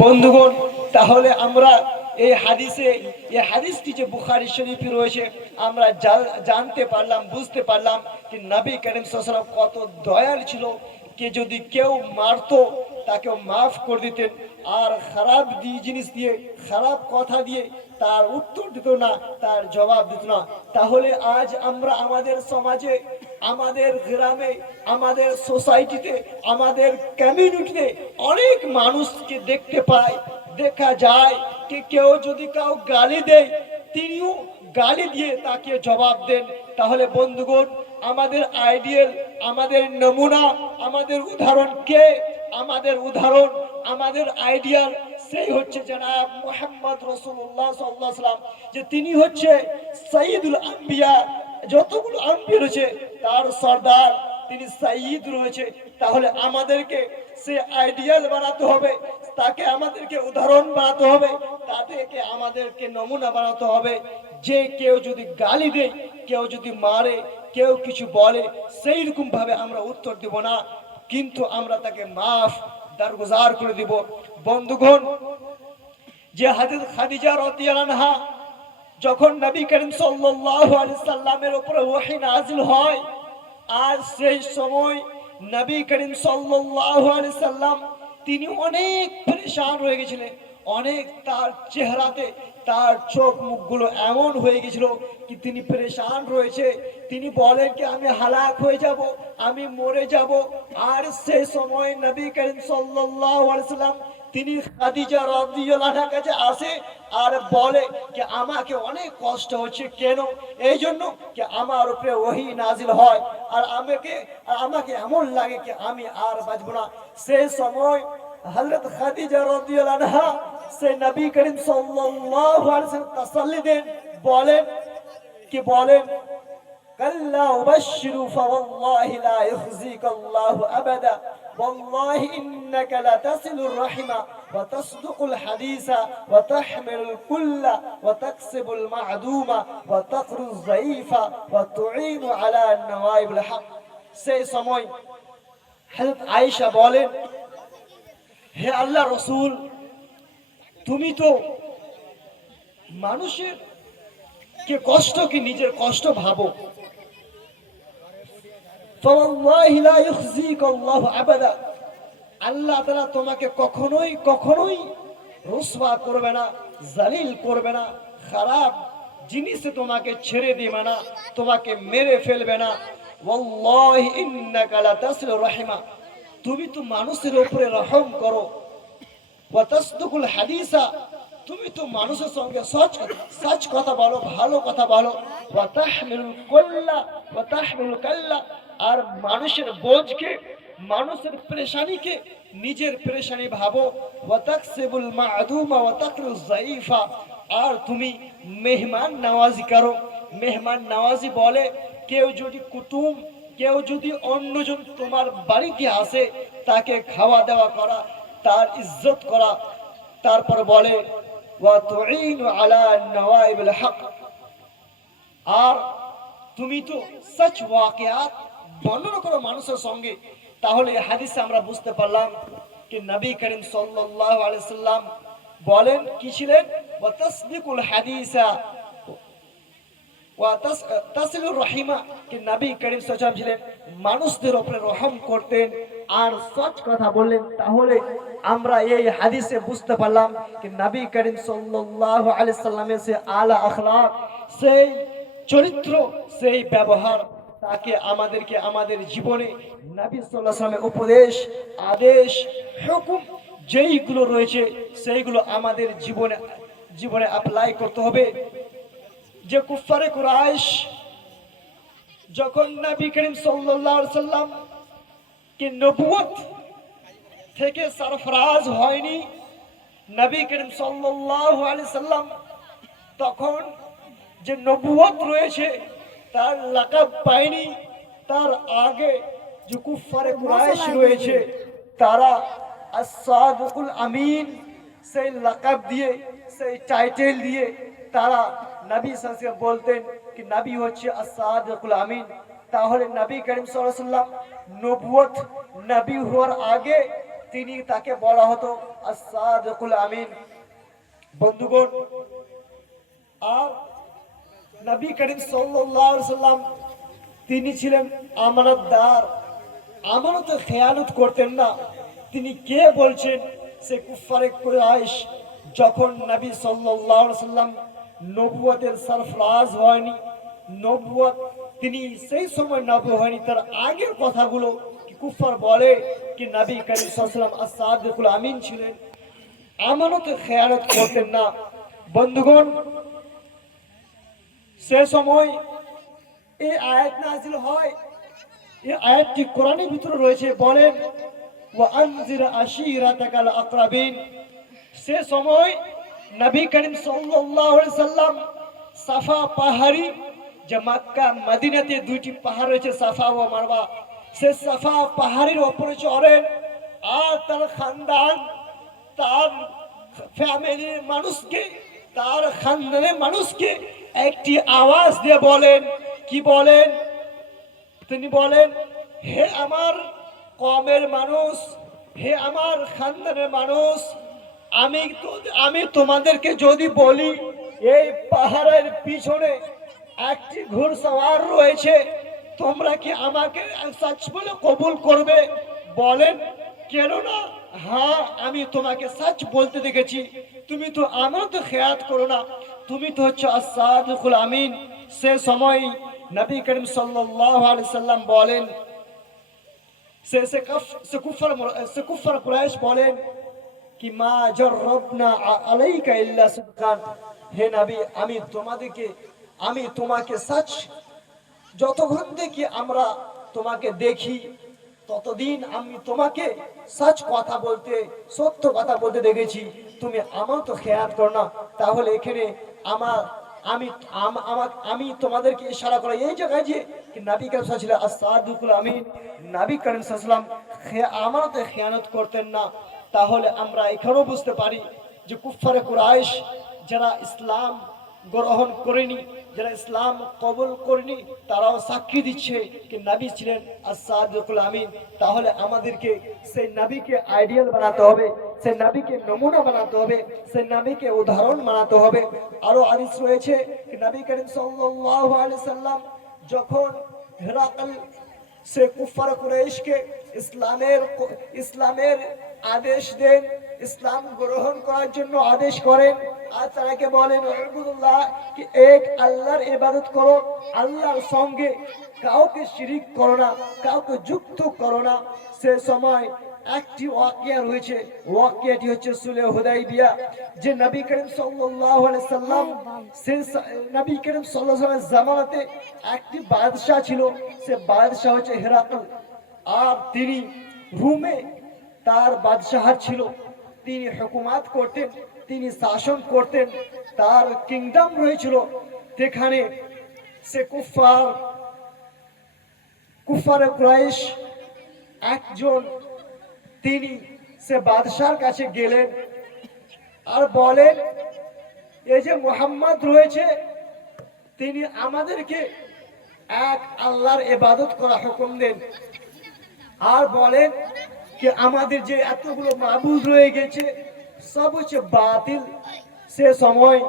বন্ধুগণ, তাহলে আমরা এই হাদিসটি যে বুখারী শরীফে রয়েছে, আমরা জানতে পারলাম, বুঝতে পারলাম যে নবী করিম সাল্লাল্লাহু আলাইহি ওয়াসাল্লাম কত দয়ালু ছিল। কে যদি কেউ মারতো তাকে মাফ করে দিতেন, আর খারাপ জিনিস দিয়ে, খারাপ কথা দিয়ে তার উত্তর দিত না, তার জবাব দিত না। তাহলে আজ আমরা আমাদের সমাজে, আমাদের গ্রামে, আমাদের সোসাইটিতে, আমাদের কমিউনিটিতে অনেক মানুষকে দেখতে পাই, দেখা যায় যে কেউ যদি কাউ গালি দেয়, তিনিও গালি দিয়ে তাকে জবাব দেন। তাহলে বন্ধুগণ, আমাদের আইডিয়াল, আমাদের নমুনা, আমাদের উদাহরণ কে? আমাদের উদাহরণ, আমাদের আইডিয়াল সেই হচ্ছে জনাব মুহাম্মদ রাসূলুল্লাহ সাল্লাল্লাহু আলাইহি ওয়াসাল্লাম, যে তিনি হচ্ছে সাইয়্যিদুল আম্বিয়া। যতগুলো আম্বিয়া রয়েছে তার সর্দার, তিনি সাইয়্যিদ রয়েছে। তাহলে আমাদেরকে সে আইডিয়াল বানাতে হবে, তাকে আমাদেরকে উদাহরণ বানাতে হবে, তাদেরকে আমাদেরকে নমুনা বানাতে হবে। যে কেউ যদি গালি দেয়, কেউ যদি মারে, কেউ কিছু বলে, সেই রকম ভাবে আমরা উত্তর দেব না, কিন্তু আমরা তাকে মাফ দরগুজার করে দিব। বন্ধুগণ, যে হযরত খাদিজা রাদিয়াল্লাহু আনহা যখন নবী করিম সাল্লাল্লাহু আলাইহি সাল্লামের উপরে ওহী নাযিল হয়, আর সেই সময় নবী করিম সাল্লাল্লাহু আলাইহি সাল্লাম তিনি অনেক পরেশান হয়ে গেছিলেন। অনেক, তার চেহারাতে, তার চোখ মুখগুলো এমন হয়ে গেছিল কি তিনি পরেশান রয়েছে। তিনি বলেন কি আমি হালাক হয়ে যাব, আমি মরে যাব। আর সেই সময় নবী করিম সাল্লাল্লাহু আলাইহি সাল্লাম তিনি খাদিজা রাদিয়াল্লাহু আনহার কাছে আসে আর বলে যে আমাকে অনেক কষ্ট হচ্ছে। কেন? এই জন্য যে আমার উপরে ওহী নাজিল হয়, আর আমাকে এমন লাগে কি আমি আর বাঁচব না। সেই সময় হযরত খাদিজা রাদিয়াল্লাহু আনহা সেই নবী করিম সাল্লাল্লাহু আলাইহি ওয়াসাল্লাম তাসাল্লি দেন, বলেন كلا أبشر فوالله لا يخزيك الله أبدا والله إنك لتصل الرحم وتصدق الحديث وتحمل الكل وتكسب المعدوم وتقر الضعيف وتعين على النوائب الحق। সেই সময় হযরত আয়েশা বলেন, হে আল্লাহ রাসূল, তুমি তো মানুষের কে কষ্ট কি নিজের কষ্ট ভাবো। আল্লাহ তাআলা তোমাকে কখনোই রুসওয়া করবে না, জালিল করবে না, খারাপ জিনিসে তোমাকে ছেড়ে দিবে না, তোমাকে মেরে ফেলবে না। ওয়াল্লাহি ইন্নাকা লাতাসিলুর রাহিমা, তুমি তো মানুষের উপরে রহম করো। ওয়া তাসদুকুল হাদিসা, তুমি তো মানুষের সঙ্গে সচ কথা বলো, ভালো কথা বলো। ওয়া তাহমিলুল কাল্লা, আর মানুষের বোঝকে, মানুষের পেরেশানিকে নিজের পেরেশানি ভাবো। ওয়া তাকসিবুল মা'দুমা ওয়া তাকরুজ যায়ীফা, আর তুমি মেহমান নওয়াজি করো। মেহমান নওয়াজি বলে কেউ যদি কুতুম, কেউ যদি অন্যজন তোমার বাড়িতে আসে, তাকে খাওয়া দাওয়া করা, তার ইজ্জত করা। তারপর বলে ওয়া তুঈনু আলা নওয়াইবিল হক, আর তুমি তো সচ ওয়াকিয়াত বর্ণনা করো মানুষের সঙ্গে। তাহলে এই হাদিসে আমরা বুঝতে পারলাম যে নবী করিম সাল্লাল্লাহু আলাইহি সাল্লাম বলেন কি ছিলেন? ওয়া তাসদিকুল হাদিসা ওয়া তাসিলুর রাহিমা, যে নবী করিম সাল্লাল্লাহু আলাইহি সাল্লাম ছিলেন মানুষদের উপরে রহম করতেন আর সচ কথা বললেন। তাহলে আমরা এই হাদিসে বুঝতে পারলাম যে নবী করিম সাল্লাল্লাহু আলাইহি সাল্লামের সেই আলা আখলাক, সেই চরিত্র, সেই ব্যবহার, তাকে আমাদেরকে আমাদের জীবনে নবী সাল্লাল্লাহু আলাইহি সাল্লামের উপদেশ, আদেশ, হুকুম যেইগুলো রয়েছে সেইগুলো আমাদের জীবনে অ্যাপ্লাই করতে হবে। যে কুফারে কুরাইশ যখন নবী করিম সাল্লাল্লাহু আলাইহি সাল্লাম কে নবুয়ত থেকে সরফরাজ হয়নি, নবী করিম সাল্লাল্লাহু আলাইহি সাল্লাম তখন যে নবুয়ত রয়েছে তার লাকাব পায়নি, তার আগে যে কুফারে কুরাইশ রয়েছে তারা আস-সাদিকুল আমিন সেই লাকাব দিয়ে, সেই টাইটেল দিয়ে তারা নবী সাল্লাল্লাহু আলাইহি ওয়াসাল্লাম বলতেন কি নবী হচ্ছে আস-সাদিকুল আমিন। তাহলে নবী করিম সাল্লাল্লাহু আলাইহি ওয়াসাল্লাম নবুয়ত, নবী হওয়ার আগে তিনি তাকে বলা হতো as-সাদিকুল আমিন। বন্ধুগণ, আর নবী করিম সাল্লাল্লাহু আলাইহি সাল্লাম তিনি ছিলেন আমানতদার, আমানতে খেয়ানত করতেন না। তিনি কে বলছেন? সে কুফারে কুরাইশ, যখন নবী সাল্লাল্লাহু আলাইহি সাল্লাম নবুয়তের সরফরাজ হয়নি, নবুয়ত তিনি সেই সময় নবী হয়নি, তার আগের কথাগুলো কি কুফার বলে কি নবী করিম সাল্লাল্লাহু আলাইহি সাল্লাম as-সাদিকুল আমিন ছিলেন, আমানতে খেয়ানত করতেন না। বন্ধুগণ, সে সময় এই আয়াত নাযিল হয়। এই আয়াতটি কোরআনের ভিতরে রয়েছে। বলেন ওয়া আনজির আশিরাতাকাল আকরাবিন। সে সময় নবী করিম সাল্লাল্লাহু আলাইহি সাল্লাম সাফা পাহাড়ি, যে মক্কা মদিনাতে দুইটি পাহাড় রয়েছে সাফা ও মারওয়া, সে সাফা পাহাড়ের উপরে চড়েন আর তার খানদান, তার ফ্যামিলির মানুষকে, তার খানদানের মানুষকে একটি আওয়াজ দিয়ে বলেন, কি বলেন? তিনি বলেন, হে আমার কওমের মানুষ, হে আমার খানদানের মানুষ, আমি তোমাদেরকে যদি বলি এই পাহাড়ের পিছনে একটি ঘোড়সওয়ার রয়েছে, তোমরা কি আমাকে সচ্চ বলে কবুল করবে? বলেন, কেন না, হ্যাঁ আমি তোমাকে সচ্চ বলতে দেখেছি। তুমি তো আমার তো খেয়াল করো না, তুমি তো হচ্ছে as-সাদিকুল আমিন। সে সময় নবী করিম সাল্লাল্লাহু আলাইহি সাল্লাম বলেন, সে কুফার কুরাইশ বলেন কি মা জাররাবনা আলাইকা ইল্লা সিদকান। হে নবী, আমি তোমাকে সচ্চ, যতক্ষণ দেখি আমরা তোমাকে দেখি ততদিন আমি তোমাকে সচ্চ কথা বলতে, সত্য কথা বলতে দেখেছি, তুমি আমার তো খেয়াল করো না। তাহলে এখানে আমি তোমাদেরকে ইশারা করা এই জায়গায় যে নবী করিম সাল্লাল্লাহু আলাইহি ওয়াসাল্লাম as-সাদিকুল আমিন, নবী করিম সাল্লাল্লাহু আলাইহি ওয়াসাল্লাম আমানতে খেয়ানত করতেন না। তাহলে আমরা এখানেও বুঝতে পারি যে কুফারে কুরাইশ যারা ইসলাম গ্রহণ করেনি, যারা ইসলাম কবুল করেনি, তারাও সাক্ষী দিচ্ছে কি নবী ছিলেন as-সাদিকুল আমিন। তাহলে আমাদেরকে সেই নবীকে আইডিয়াল বানাতে হবে, সেই নবীকে নমুনা বানাতে হবে, সেই নবীকে উদাহরণ বানাতে হবে। আরো হাদিস রয়েছে কি নবী করিম সাল্লাল্লাহু আলাইহি সাল্লাম যখন হেরাকল সে কুফার কুরাইশকে ইসলামের আদেশ দেন, ইসলাম গ্রহণ করার জন্য আদেশ করেন, আর তারাকে বলেন আল্লাহ কি এক আল্লাহর ইবাদত করো, আল্লাহর সঙ্গে কাউকে শিরিক করো না, কাউকে যুক্ত করো না। সে সময় একটি ওয়াকিয়া রয়েছে, ওয়াকিয়াটি হচ্ছে সুলহ হুদাইবিয়া। যে নবী করিম সাল্লাল্লাহু আলাইহি সাল্লাম, সে নবী করিম সাল্লাল্লাহু আলাইহি সাল্লামের জামানাতে একটি বাদশা ছিল, সে বাদশা হচ্ছে হেরাকল। আর তিনি রোমে তার বাদশাহ ছিল, তিনি হুকুমাত করতেন, তিনি শাসন করতেন, তার কিংডম রয়েছিল সেখানে। সে কুফারে কুরাইশ একজন, তিনি সে বাদশার কাছে গেলেন আর বলেন, এই যে মুহাম্মদ রয়েছে তিনি আমাদেরকে এক আল্লাহর ইবাদত করা হুকুম দেন, আর বলেন যে আমাদের যে এতগুলো মাবুদ রয়ে গেছে সব হচ্ছে বাতিল। সে সময়